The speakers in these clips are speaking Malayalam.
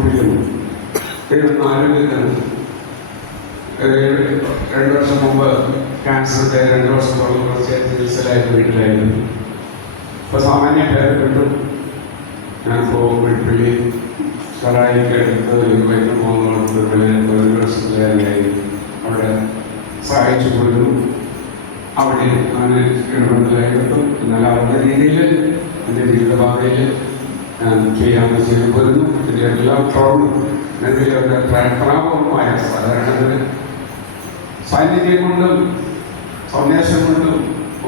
സമർപ്പിക്കുന്നു. ദൈവം ആരോഗ്യത്തിന് 2 വർഷം മുമ്പ് ക്യാൻസറിൻ്റെ 2 വർഷത്തോളം കുറച്ച് ചികിത്സയിലായിരുന്നു, വീട്ടിലായിരുന്നു. ഇപ്പോൾ സാമാന്യ ഭേദപ്പെട്ടു. ഞാൻ പോകും വീട്ടിൽ സഹായിക്ക് അടുത്ത് വൈകിട്ട് പോകുന്നിടത്ത് 1 വർഷത്തിലേറെയായി അവിടെ സഹായിച്ചു പോയിരുന്നു. അവിടെ അങ്ങനെ ഇടപെടലായിട്ടും എന്നാൽ അവരുടെ രീതിയിൽ എൻ്റെ ജീവിതപാതയിൽ ഞാൻ ചെയ്യാമെന്ന് ചെയ്തു പോരുന്നു. ഇതിൻ്റെ എല്ലാ പ്രോബ്ലം എന്തെങ്കിലുമൊക്കെ പ്രാപ്തമായ സാധാരണ സാന്നിധ്യം കൊണ്ടും സന്ദേശം കൊണ്ടും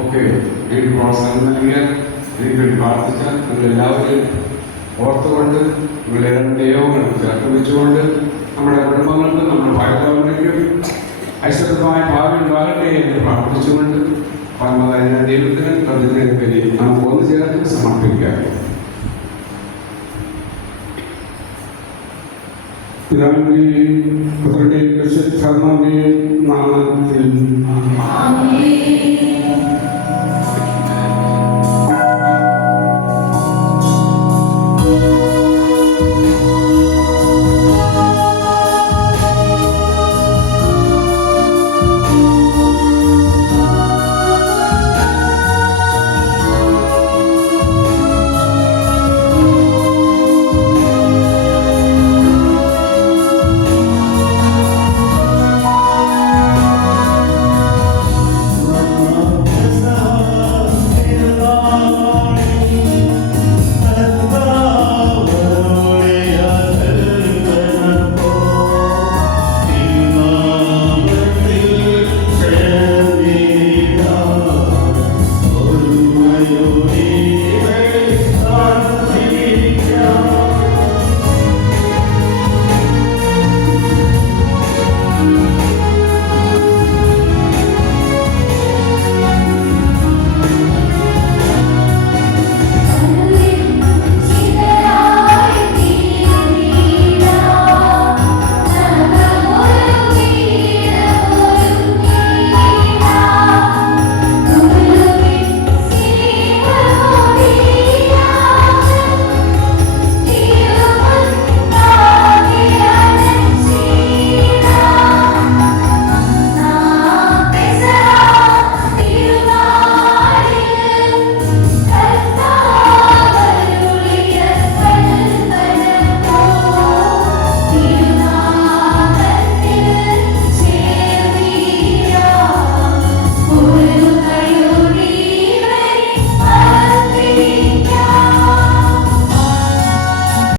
ഒക്കെ എനിക്ക് പ്രോത്സാഹനം നൽകിയ എനിക്ക് പ്രാർത്ഥിച്ച നിങ്ങളെല്ലാവരെയും ഓർത്തുകൊണ്ട് നിങ്ങളുടെ ദൈവങ്ങൾ ചേർത്ത് വെച്ചുകൊണ്ട് നമ്മുടെ കുടുംബങ്ങൾക്കും നമ്മുടെ ഭാര്യമാർക്കും ഐശ്വര്യമായ ഭാവി ഉണ്ടാകട്ടെ എന്ന് പ്രാർത്ഥിച്ചുകൊണ്ട് പരമതായ ദൈവത്തിന് പ്രതിജ്ഞയ്ക്ക് വേണ്ടി നമുക്ക് ഒന്ന് ചേർത്ത് സമർപ്പിക്കാം. പിതാവിന്റെയും പുത്രന്റെയും പരിശുദ്ധാത്മാവിന്റെയും നാമത്തിൽ